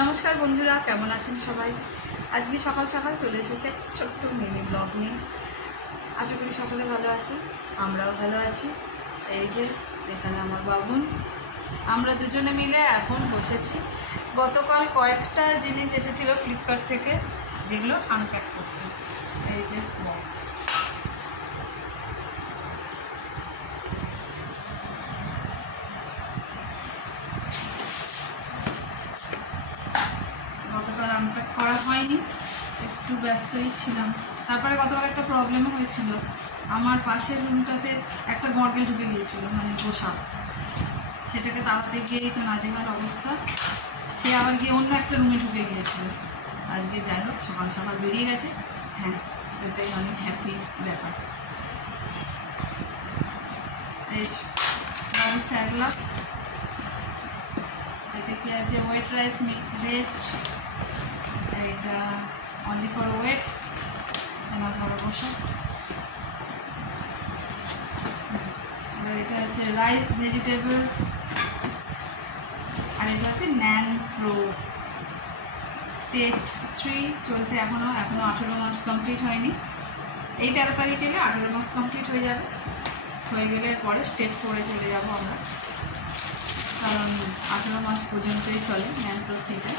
নমস্কার বন্ধুরা, কেমন আছেন সবাই? আজকে সকাল সকাল চলে এসেছে ছোট্ট মিনি ব্লগ নিয়ে। আশা করি সকলে ভালো আছে, আমরাও ভালো আছি। এই যে এখানে আমার বাবুন, আমরা দুজনে মিলে এখন বসেছি। গতকাল কয়েকটা জিনিস এসেছিলো ফ্লিপকার্ট থেকে, যেগুলো আনপ্যাক করতে। এই যে বক্স, গতকাল আনপ্যাক করা হয়নি, একটু ব্যস্তই ছিলাম। তারপরে গতকাল একটা প্রবলেমও হয়েছিল, আমার পাশের রুমটাতে একটা গর্গেল ঢুকে গিয়েছিল, মানে বসা। সেটাকে তাড়াতে গিয়েই তো নাজেহাল অবস্থা। সে আবার গিয়ে অন্য একটা রুমে ঢুকে গিয়েছিল। আজকে যাই হোক সকাল সকাল বেরিয়ে গেছে। হ্যাঁ, এটাই অনেক হ্যাপি ব্যাপার। এই বাবু স্যারলাম, এটা কি আছে? Weight rice mix veg. এটা অনলি ফর ওয়েট, আমার বড় বসা। এটা হচ্ছে রাইস ভেজিটেবলস, আর এটা হচ্ছে ন্যান প্রো স্টেজ 3 চলছে এখনও 18 মাস কমপ্লিট হয়নি। এই 13 তারিখ এলে 18 মাস কমপ্লিট হয়ে যাবে। হয়ে গেলে পরে স্টেজ 4-এ চলে যাবো আমরা, কারণ 18 মাস পর্যন্তই চলে ন্যান প্রো 3টা।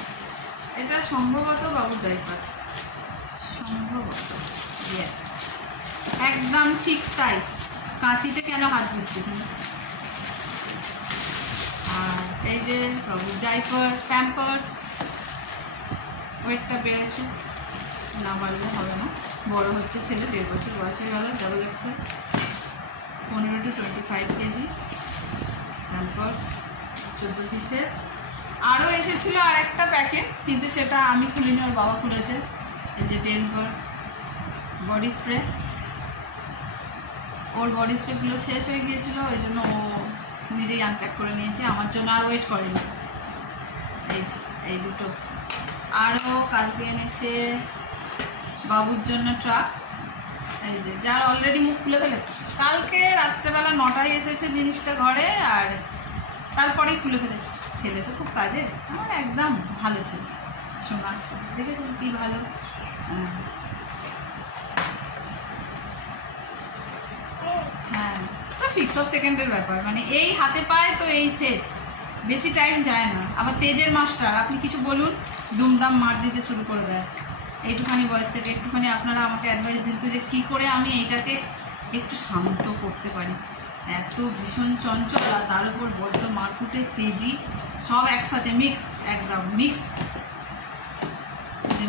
এটা সম্ভবত বাবুর ডাইপার, সম্ভবত। একদম ঠিক তাই, কাঁচিতে কেন হাত দিচ্ছি তুমি? আর এই যে বাবুর ডাইপার, প্যাম্পার্স। ওয়েটটা বেড়েছে, না বাড়লে হবে না, বড় হচ্ছে ছেলে, 1.5 বছর বয়স হয়ে গেল। Double XL, 15 to 25 KG Pampers, 14 পিসের। আরও এসেছিল আর একটা প্যাকেট, কিন্তু সেটা আমি খুলিনি, ওর বাবা খুলেছে। এই যে 10 ফর বডি স্প্রে, ওর বডি স্প্রেগুলো শেষ হয়ে গিয়েছিলো, ওই জন্য ও নিজেই আনপ্যাক করে নিয়েছে, আমার জন্য আর ওয়েট করেনি। এই যে এই দুটো। আরও কালকে এনেছে বাবুর জন্য ট্রাক, এই যে যার অলরেডি মুখ খুলে ফেলেছে। কালকে রাত্রেবেলা 9টায় এসেছে জিনিসটা ঘরে, আর তারপরেই খুলে ফেলেছে। ছেলে তো খুব কাজে, আমার একদম ভালো ছিল, শোনা আছে, দেখেছেন কি ভালো। হ্যাঁ, সব ফিক্স, সব সেকেন্ডের ব্যাপার, মানে এই হাতে পায় তো এই শেষ, বেশি টাইম যায় না। আবার তেজের মাস্টার, আপনি কিছু বলুন দুমদাম মার দিতে শুরু করে দেয়। এইটুখানি বয়স থেকে একটুখানি আপনারা আমাকে অ্যাডভাইস দিন তো, যে কী করে আমি এইটাকে একটু শান্ত করতে পারি। এত ভীষণ চঞ্চল, আর তার উপর বড্ড মারকুটে, তেজি, সব একসাথে মিক্স, একদম মিক্স।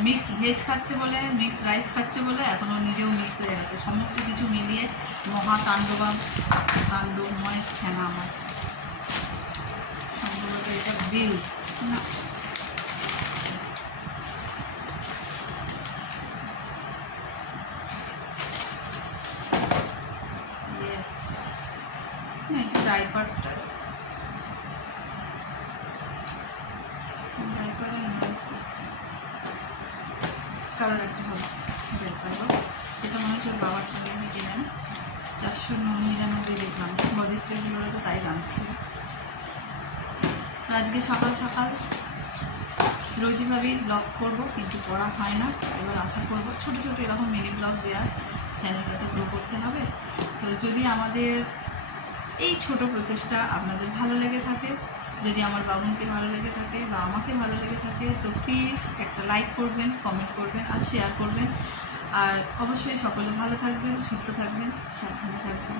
মিক্স ভেজ খাচ্ছে বলে, মিক্স রাইস খাচ্ছে বলে এখনও নিজেও মিক্স হয়ে গেছে। সমস্ত কিছু মিলিয়ে তাণ্ডবময় ছেনা আমার। সম্ভবত এটা বিল না, এটা ডাইপারটা, কারোর একটা হবে ডাইপার। এটা মনে হচ্ছে বাবার সঙ্গে আমি কিনে 499 দেখলাম। বডি স্প্রেগুলোরও তো তাই দাম ছিল। তো আজকে সকাল সকাল রোজইভাবেই ব্লগ করবো, কিন্তু করা হয় না। এবার আশা করবো ছোটো ছোটো এরকম মিনি ব্লগ দেওয়ার, চ্যানেলটাতে গ্রো করতে হবে। তো যদি আমাদের এই ছোট প্রচেষ্টা আপনাদের ভালো লেগে থাকে, যদি আমার বাবুনকে ভালো লেগে থাকে বা আমাকে ভালো লেগে থাকে, তো প্লিজ একটা লাইক করবেন, কমেন্ট করবেন আর শেয়ার করবেন। আর অবশ্যই সকলে ভালো থাকবেন, সুস্থ থাকবেন, সাবধানে থাকবেন।